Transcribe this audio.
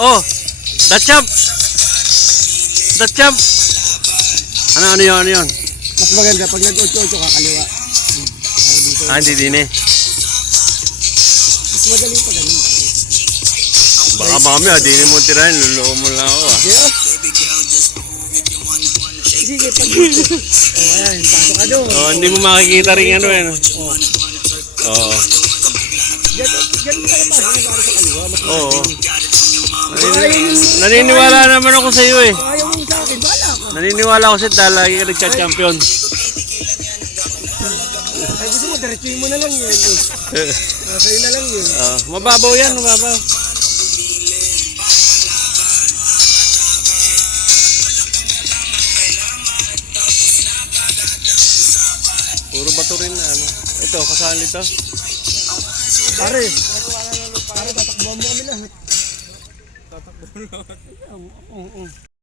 Oh, the champ. The champ. Ano yun, ano yun? Mas maganda pag nag-8-8 ka kaliwa. Hindi din eh. Mas madali pa ganun. Baka mamaya, dinin mo tirahin, luloko mo lang ako ah. Sige, pag dito. Ayan, pasok ka doon. Hindi mo makikita rin ano eh. Oo. Ganun tayo pasok na para sa kaliwa. Oo. Naniniwala naman ako sa iyo eh. Ayaw mo sa akin, bala ka. Naniniwala ako sa'yo dahil lagi ka nagka-champion. Ay, gusto mo, diretsuhin mo na lang yun. Sa'yo na lang yun. Mababaw yan, mababaw. Puro bato rin na ano. Ito, kasali ito. Pare, tatakbo mo kami lahat. Tatakbo mo lahat.